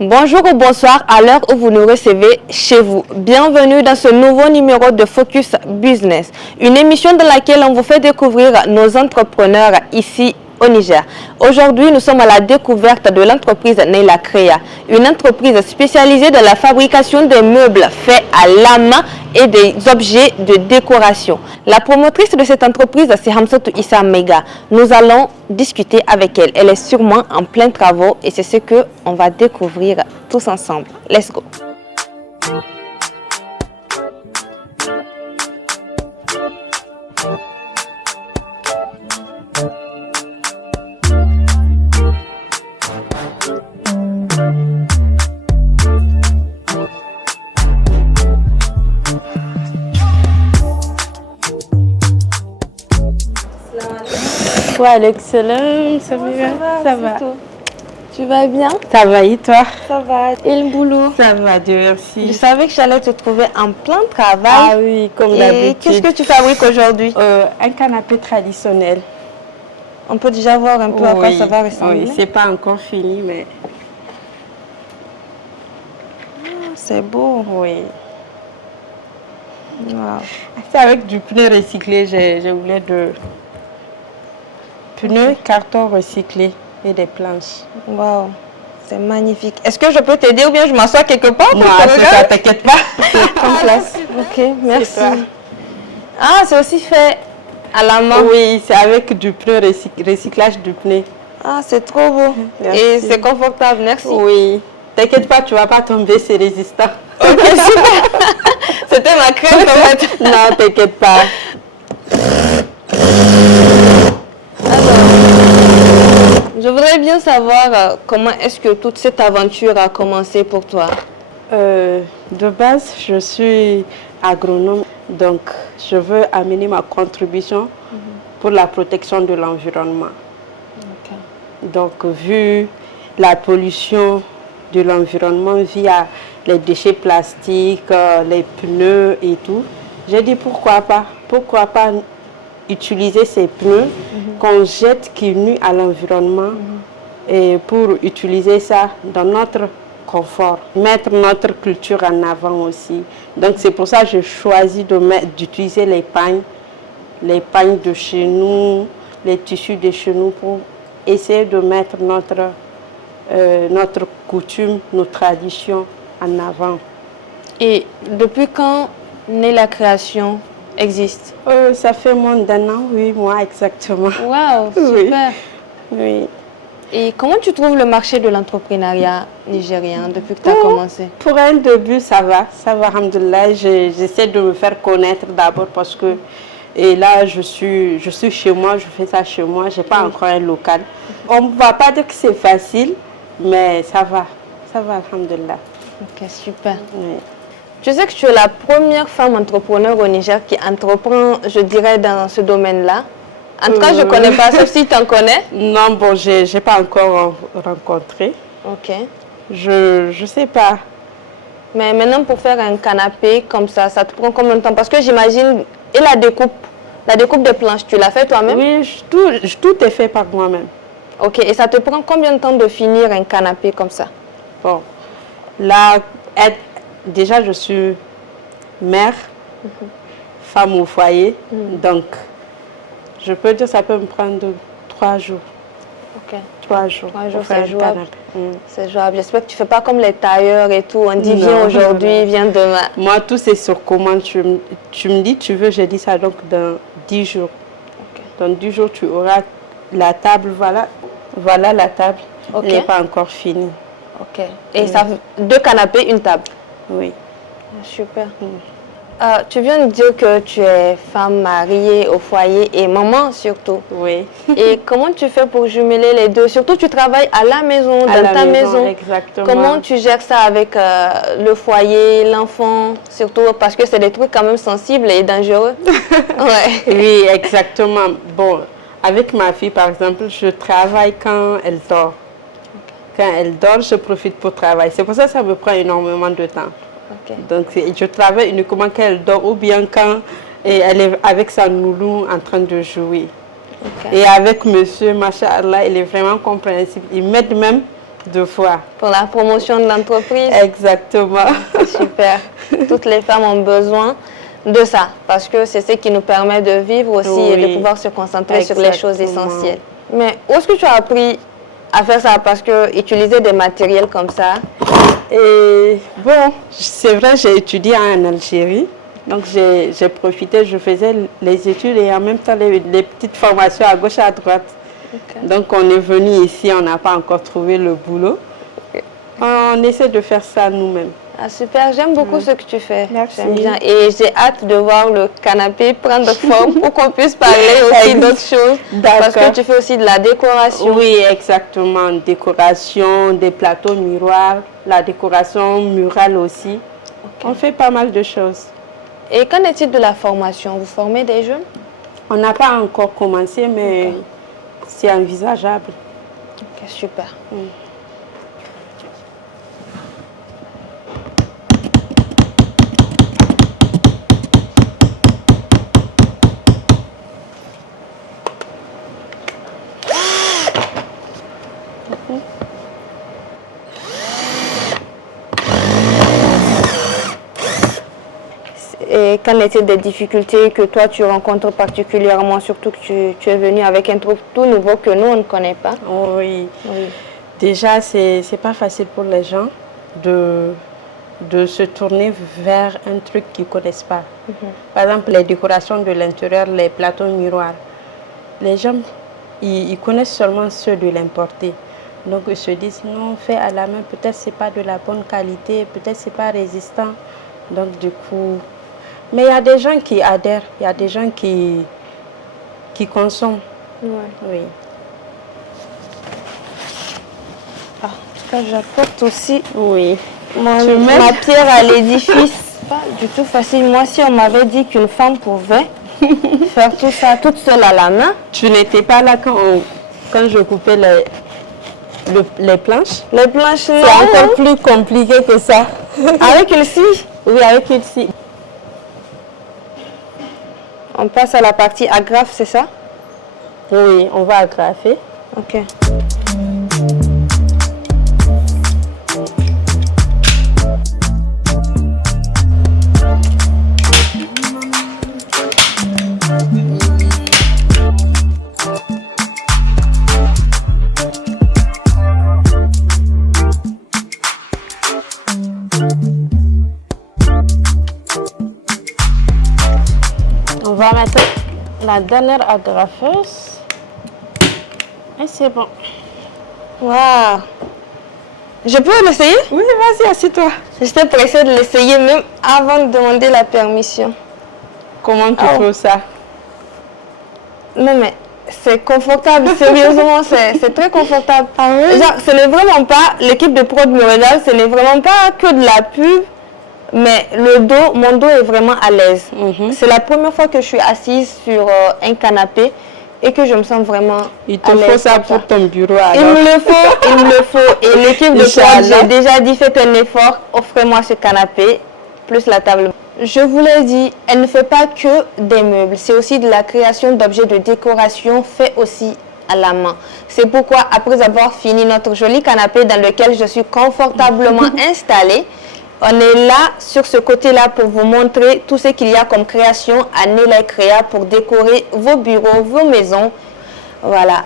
Bonjour ou bonsoir à l'heure où vous nous recevez chez vous. Bienvenue dans ce nouveau numéro de Focus Business, une émission dans laquelle on vous fait découvrir nos entrepreneurs ici au Niger. Aujourd'hui, nous sommes à la découverte de l'entreprise Neila Créa, une entreprise spécialisée dans la fabrication de meubles faits à la main et des objets de décoration. La promotrice de cette entreprise, c'est Hamsatou Issa Mega. Nous allons discuter avec elle. Elle est sûrement en plein travaux et c'est ce qu'on va découvrir tous ensemble. Let's go! Ouais, l'excellent, ça va. Tu vas bien? Ça va et toi? Ça va. Et le boulot? Ça va, Dieu merci. Je savais que j'allais te trouver en plein travail. Ah oui, comme d'habitude. Et qu'est-ce que tu fabriques aujourd'hui? Un canapé traditionnel. On peut déjà voir un peu à quoi ça va ressembler. Oui, c'est pas encore fini, mais... C'est beau. Oui. Wow. C'est avec du pneu recyclé, j'ai voulu de... Pneus, carton recyclé et des planches. Wow, c'est magnifique. Est-ce que je peux t'aider ou bien je m'assois quelque part? Non, c'est ça, t'inquiète pas. En place. Ok, merci. Ah, c'est aussi fait à la main. Oui, c'est avec du pneu, recyclage du pneu. Ah, c'est trop beau. Merci. Et c'est confortable, merci. Oui. T'inquiète pas, tu vas pas tomber, c'est résistant. Ok, super. C'était ma crainte en fait. Non, t'inquiète pas. Je voudrais bien savoir comment est-ce que toute cette aventure a commencé pour toi. De base, je suis agronome, donc je veux amener ma contribution pour la protection de l'environnement. Okay. Donc, vu la pollution de l'environnement via les déchets plastiques, les pneus et tout, j'ai dit pourquoi pas utiliser ces pneus qu'on jette qui nuisent à l'environnement et pour utiliser ça dans notre confort, mettre notre culture en avant aussi. Donc c'est pour ça que j'ai choisi d'utiliser les pagnes de chez nous, les tissus de chez nous pour essayer de mettre notre coutume, nos traditions en avant. Et depuis quand Neila Création existe? Ça fait moins d'1 an, 8 mois exactement. Wow, super. Oui. Et comment tu trouves le marché de l'entrepreneuriat nigérien depuis que tu as commencé? Pour un début, ça va, alhamdoulilah. J'essaie de me faire connaître d'abord parce que et là, je suis chez moi, je fais ça chez moi, je n'ai pas encore un local. On ne va pas dire que c'est facile, mais ça va, alhamdoulilah. Ok, super. Oui. Je sais que tu es la première femme entrepreneur au Niger qui entreprend, je dirais, dans ce domaine-là. En tout cas, je ne connais pas, sauf si tu en connais. Non, bon, je n'ai pas encore rencontré. Ok. Je ne sais pas. Mais maintenant, pour faire un canapé comme ça te prend combien de temps? Parce que j'imagine, et la découpe de planches, tu l'as fait toi-même? Oui, tout est fait par moi-même. Ok, et ça te prend combien de temps de finir un canapé comme ça? Bon, là, déjà, je suis mère, femme au foyer, donc je peux dire que ça peut me prendre 3 jours. Ok. 3 jours. 3 jours, pour faire c'est un jouable. canapé. C'est jouable. J'espère que tu ne fais pas comme les tailleurs et tout. On dit Non. viens aujourd'hui, viens demain. Moi, tout c'est sur commande. Tu me dis, tu veux, je dis ça donc dans 10 jours. Ok. Dans 10 jours, tu auras la table, voilà la table. Ok. Elle n'est pas encore finie. Ok. Et ça, 2 canapés, une table. Oui. Super. Tu viens de dire que tu es femme mariée au foyer et maman surtout. Oui. Et comment tu fais pour jumeler les deux? Surtout tu travailles à la maison, dans ta maison. Exactement. Comment tu gères ça avec le foyer, l'enfant, surtout parce que c'est des trucs quand même sensibles et dangereux. Ouais. Oui, exactement. Bon, avec ma fille par exemple, je travaille quand elle dort. Quand elle dort, je profite pour travailler. C'est pour ça que ça me prend énormément de temps. Okay. Donc, je travaille uniquement quand elle dort ou bien quand elle est avec sa noulou en train de jouer. Okay. Et avec monsieur, machallah, il est vraiment compréhensible. Il m'aide même 2 fois. Pour la promotion de l'entreprise. Exactement. Super. Toutes les femmes ont besoin de ça parce que c'est ce qui nous permet de vivre aussi et de pouvoir se concentrer sur les choses essentielles. Mais où est-ce que tu as appris à faire ça? Parce que utiliser des matériels comme ça. Et bon, c'est vrai, j'ai étudié en Algérie. Donc j'ai profité, je faisais les études et en même temps les petites formations à gauche et à droite. Okay. Donc on est venu ici, on n'a pas encore trouvé le boulot. Okay. On essaie de faire ça nous-mêmes. Ah, super, j'aime beaucoup ce que tu fais. Merci. Bien. Et j'ai hâte de voir le canapé prendre forme pour qu'on puisse parler aussi d'autres choses. Parce que tu fais aussi de la décoration. Oui, exactement. Décoration, des plateaux miroirs, la décoration murale aussi. Okay. On fait pas mal de choses. Et qu'en est-il de la formation? Vous formez des jeunes? On n'a pas encore commencé, mais c'est envisageable. Ok, super. Et qu'en est-il des difficultés que toi tu rencontres particulièrement, surtout que tu es venu avec un truc tout nouveau que nous on ne connaît pas? Oui. Déjà, c'est pas facile pour les gens de se tourner vers un truc qu'ils ne connaissent pas. Par exemple, les décorations de l'intérieur, les plateaux miroirs. Les gens, ils connaissent seulement ceux de l'importé. Donc ils se disent, non, fait à la main, peut-être c'est pas de la bonne qualité, peut-être c'est pas résistant. Donc du coup... Mais il y a des gens qui adhèrent, il y a des gens qui consomment. Oui. Ah, en tout cas, j'apporte aussi ma pierre à l'édifice. Pas du tout facile. Moi, si on m'avait dit qu'une femme pouvait faire tout ça toute seule à la main. Tu n'étais pas là quand je coupais les planches? Les planches, non. C'est encore plus compliqué que ça. Avec une scie? Oui, avec une scie. On passe à la partie agrafe, c'est ça? Oui, on va agrafer. Ok. On va mettre la dernière agrafeuse. Et c'est bon. Waouh! Je peux l'essayer? Oui, vas-y, assieds-toi. J'étais pressée de l'essayer même avant de demander la permission. Comment tu trouves ça? Non, mais c'est confortable, sérieusement, c'est très confortable. Ah oui? Genre, ce n'est vraiment pas, l'équipe de prod me regarde, ce n'est vraiment pas que de la pub, mais le dos, mon dos est vraiment à l'aise. C'est la première fois que je suis assise sur un canapé et que je me sens vraiment Il te faut ça pour ton bureau alors. Il me le faut. Et l'équipe de prod, j'ai déjà dit, faites un effort, offrez-moi ce canapé, plus la table. Je vous l'ai dit, elle ne fait pas que des meubles, c'est aussi de la création d'objets de décoration faits aussi à la main. C'est pourquoi, après avoir fini notre joli canapé dans lequel je suis confortablement installée, on est là, sur ce côté-là, pour vous montrer tout ce qu'il y a comme création à Nélay Créa pour décorer vos bureaux, vos maisons. Voilà.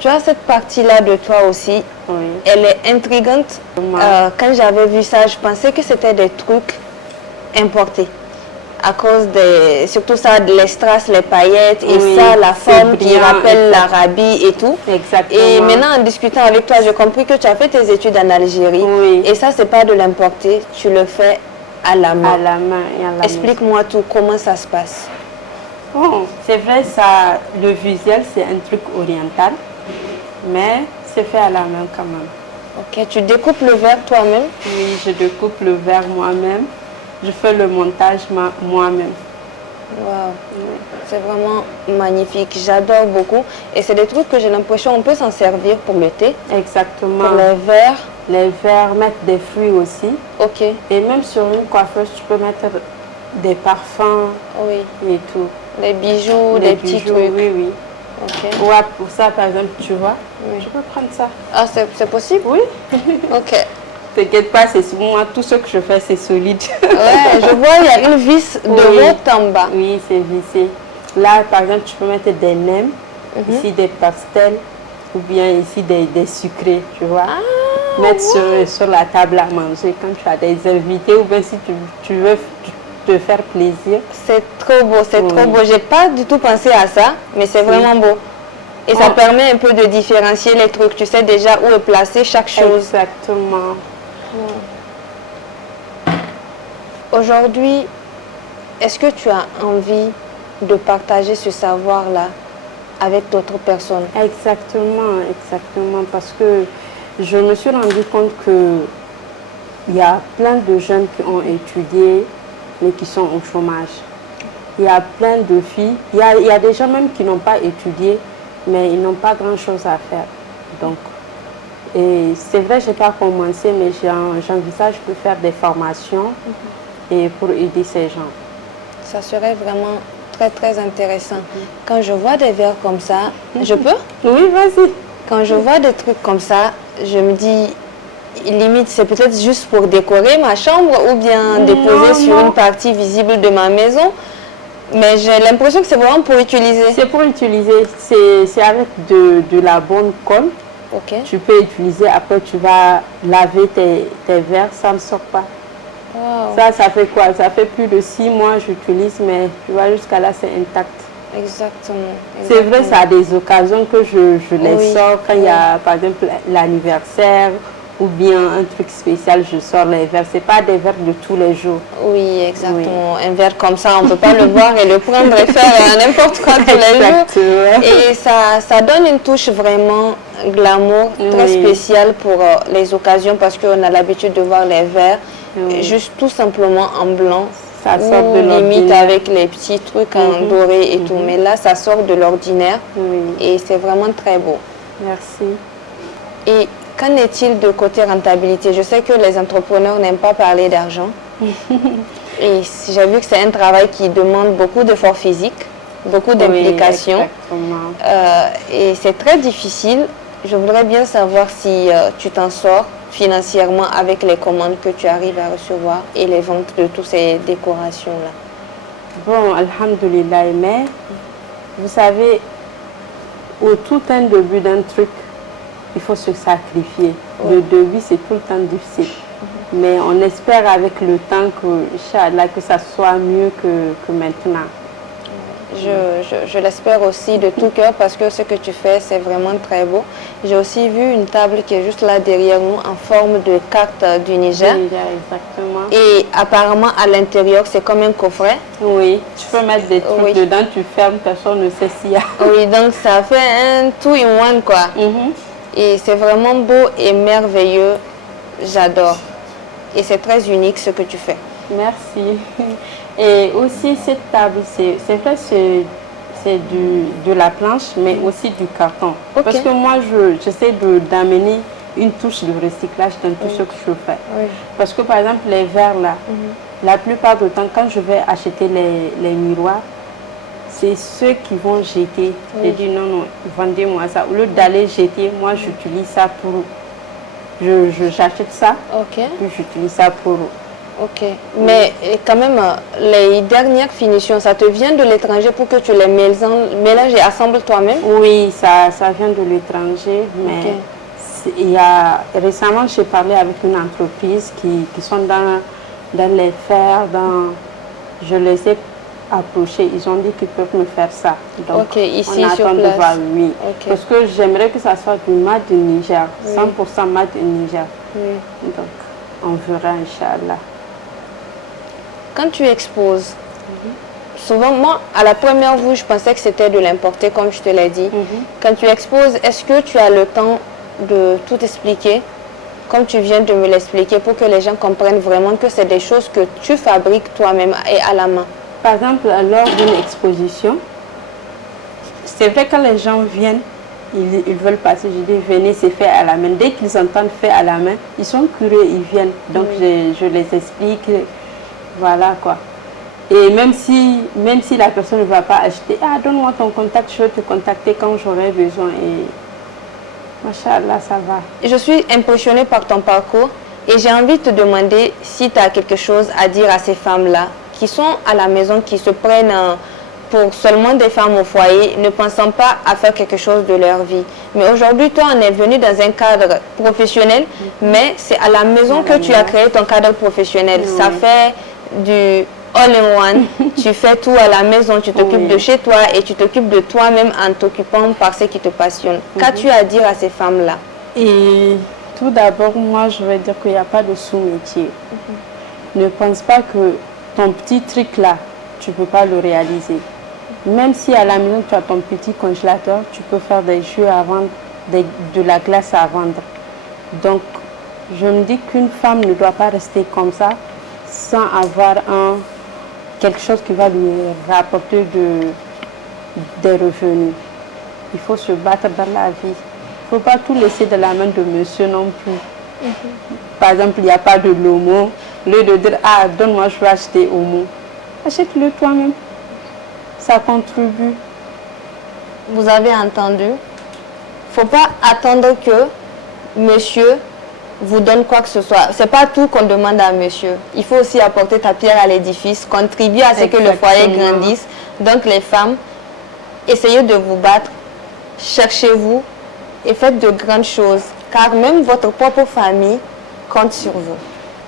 Tu as cette partie-là de toi aussi. Oui. Elle est intrigante. Quand j'avais vu ça, je pensais que c'était des trucs importés. À cause de, surtout ça, de les strass, les paillettes et ça, la forme qui rappelle l'Arabie et tout. Exactement. Et maintenant, en discutant avec toi, j'ai compris que tu as fait tes études en Algérie. Oui. Et ça, c'est pas de l'importer, tu le fais à la main. À la main et à la main. Explique-moi tout, comment ça se passe? Oh, c'est vrai, ça, le visuel, c'est un truc oriental, mais c'est fait à la main quand même. Ok, tu découpes le verre toi-même? Oui, je découpe le verre moi-même. Je fais le montage moi-même. Waouh, c'est vraiment magnifique. J'adore beaucoup. Et c'est des trucs que j'ai l'impression qu'on peut s'en servir pour le thé. Exactement. Pour les verres. Les verres, mettre des fruits aussi. Ok. Et même sur une coiffeuse, tu peux mettre des parfums et tout. Des bijoux, des petits trucs. Oui. Ok. Ouais, pour ça, par exemple, tu vois, Je peux prendre ça. Ah, c'est possible? Oui. Ok. T'inquiète pas, c'est moi, tout ce que je fais, c'est solide. Ouais, je vois, il y a une vis de haut en bas. Oui, c'est vissé. Là, par exemple, tu peux mettre des nems, ici des pastels, ou bien ici des sucrés, tu vois. Mettre sur la table à manger quand tu as des invités, ou bien si tu veux te faire plaisir. C'est trop beau, c'est trop beau. J'ai pas du tout pensé à ça, mais c'est vraiment beau. Et ça permet un peu de différencier les trucs. Tu sais déjà où est placé chaque chose. Exactement. Aujourd'hui, est-ce que tu as envie de partager ce savoir-là avec d'autres personnes? Exactement, exactement. Parce que je me suis rendu compte que il y a plein de jeunes qui ont étudié, mais qui sont au chômage. Il y a plein de filles, il y a des gens même qui n'ont pas étudié, mais ils n'ont pas grand-chose à faire. Donc, et c'est vrai, je n'ai pas commencé, mais j'envisage de faire des formations et pour aider ces gens. Ça serait vraiment très, très intéressant. Quand je vois des verres comme ça, je peux? Oui, vas-y. Quand je vois des trucs comme ça, je me dis, limite, c'est peut-être juste pour décorer ma chambre ou bien déposer sur une partie visible de ma maison. Mais j'ai l'impression que c'est vraiment pour utiliser. C'est pour utiliser. C'est avec de la bonne colle. Ok. Tu peux utiliser, après tu vas laver tes verres, ça ne sort pas. Wow. Ça fait quoi? Ça fait plus de 6 mois j'utilise, mais tu vois, jusqu'à là, c'est intact. Exactement. C'est vrai, ça a des occasions que je les sors quand il y a, par exemple, l'anniversaire ou bien un truc spécial, je sors les verres. Ce n'est pas des verres de tous les jours. Oui, exactement. Un verre comme ça, on ne peut pas le boire et le prendre et faire n'importe quoi tous les jours. Et ça donne une touche vraiment glamour, très spéciale pour les occasions parce qu'on a l'habitude de voir les verres juste tout simplement en blanc. Ça sort de limite avec les petits trucs en doré et tout. Mais là, ça sort de l'ordinaire et c'est vraiment très beau. Merci. Et qu'en est-il de côté rentabilité? Je sais que les entrepreneurs n'aiment pas parler d'argent. Et j'ai vu que c'est un travail qui demande beaucoup d'efforts physiques, beaucoup d'implications. Et c'est très difficile. Je voudrais bien savoir si tu t'en sors financièrement avec les commandes que tu arrives à recevoir et les ventes de toutes ces décorations-là. Bon, alhamdoulilah, mais vous savez, au tout un début d'un truc, il faut se sacrifier. Le début, c'est tout le temps difficile. Mais on espère avec le temps que ça soit mieux que maintenant. Je l'espère aussi de tout cœur parce que ce que tu fais, c'est vraiment très beau. J'ai aussi vu une table qui est juste là derrière nous en forme de carte du Niger. Exactement. Et apparemment, à l'intérieur, c'est comme un coffret. Oui, tu peux mettre des trucs dedans, tu fermes, personne ne sait s'il y a. Oui, donc ça fait un two-in-one quoi. Et c'est vraiment beau et merveilleux. J'adore. Et c'est très unique ce que tu fais. Merci. Et aussi cette table, c'est vrai, c'est de la planche, mais aussi du carton. Parce que moi, j'essaie d'amener une touche de recyclage dans tout ce que je fais. Parce que par exemple, les verres là, la plupart du temps, quand je vais acheter les miroirs, c'est ceux qui vont jeter. J'ai dit non, non, vendez-moi ça. Au lieu d'aller jeter, moi j'utilise ça pour... J'achète ça, puis j'utilise ça pour... Ok, mais quand même, les dernières finitions, ça te vient de l'étranger pour que tu les mélanges et assembles toi-même? Oui, ça vient de l'étranger, mais récemment j'ai parlé avec une entreprise qui sont dans les fers, je les ai approchés, ils ont dit qu'ils peuvent me faire ça. Donc, ici on attend sur place. De voir, oui. Parce que j'aimerais que ça soit du made in Niger, 100% made in Niger. Donc, on verra, Inch'Allah. Quand tu exposes, souvent, moi, à la première vue, je pensais que c'était de l'importer, comme je te l'ai dit. Quand tu exposes, est-ce que tu as le temps de tout expliquer, comme tu viens de me l'expliquer, pour que les gens comprennent vraiment que c'est des choses que tu fabriques toi-même et à la main? Par exemple, lors d'une exposition, c'est vrai que les gens viennent, ils veulent passer, je dis venez, c'est fait à la main. Dès qu'ils entendent fait à la main, ils sont curieux, ils viennent. Donc je les explique. Voilà quoi. Et même si la personne ne va pas acheter, donne-moi ton contact, je vais te contacter quand j'aurai besoin. Machallah, ça va. Je suis impressionnée par ton parcours et j'ai envie de te demander si tu as quelque chose à dire à ces femmes-là qui sont à la maison, qui se prennent pour seulement des femmes au foyer, ne pensant pas à faire quelque chose de leur vie. Mais aujourd'hui, toi, on est venu dans un cadre professionnel, mais c'est à la maison que tu as créé ton cadre professionnel. Oui. Ça fait du all-in-one, tu fais tout à la maison, tu t'occupes de chez toi et tu t'occupes de toi-même en t'occupant par ce qui te passionne. Qu'as-tu à dire à ces femmes-là? Et tout d'abord, moi, je vais dire qu'il n'y a pas de sous-métier. Ne pense pas que ton petit truc là, tu ne peux pas le réaliser. Même si à la maison, tu as ton petit congélateur, tu peux faire des jeux à vendre, de la glace à vendre. Donc, je me dis qu'une femme ne doit pas rester comme ça sans avoir quelque chose qui va lui rapporter des revenus. Il faut se battre dans la vie. Il ne faut pas tout laisser de la main de monsieur non plus. Par exemple, il n'y a pas de l'omo. Au lieu de dire, ah, donne-moi, je vais acheter omo. Achète-le toi-même. Ça contribue. Vous avez entendu? Il ne faut pas attendre que monsieur vous donne quoi que ce soit. Ce n'est pas tout qu'on demande à monsieur. Il faut aussi apporter ta pierre à l'édifice, contribuer à ce que le foyer grandisse. Donc les femmes, essayez de vous battre, cherchez-vous et faites de grandes choses. Car même votre propre famille compte sur vous.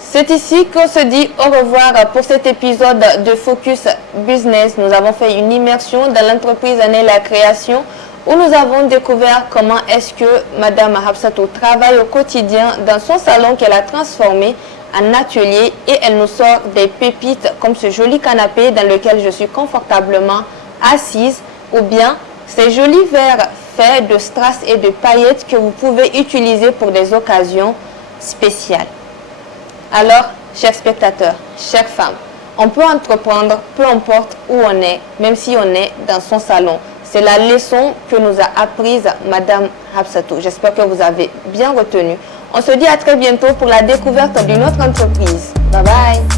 C'est ici qu'on se dit au revoir pour cet épisode de Focus Business. Nous avons fait une immersion dans l'entreprise Année la Création où nous avons découvert comment est-ce que Madame Habsatou travaille au quotidien dans son salon qu'elle a transformé en atelier et elle nous sort des pépites comme ce joli canapé dans lequel je suis confortablement assise ou bien ces jolis verres faits de strass et de paillettes que vous pouvez utiliser pour des occasions spéciales. Alors, chers spectateurs, chères femmes, on peut entreprendre peu importe où on est, même si on est dans son salon. C'est la leçon que nous a apprise Madame Habsatou. J'espère que vous avez bien retenu. On se dit à très bientôt pour la découverte d'une autre entreprise. Bye bye.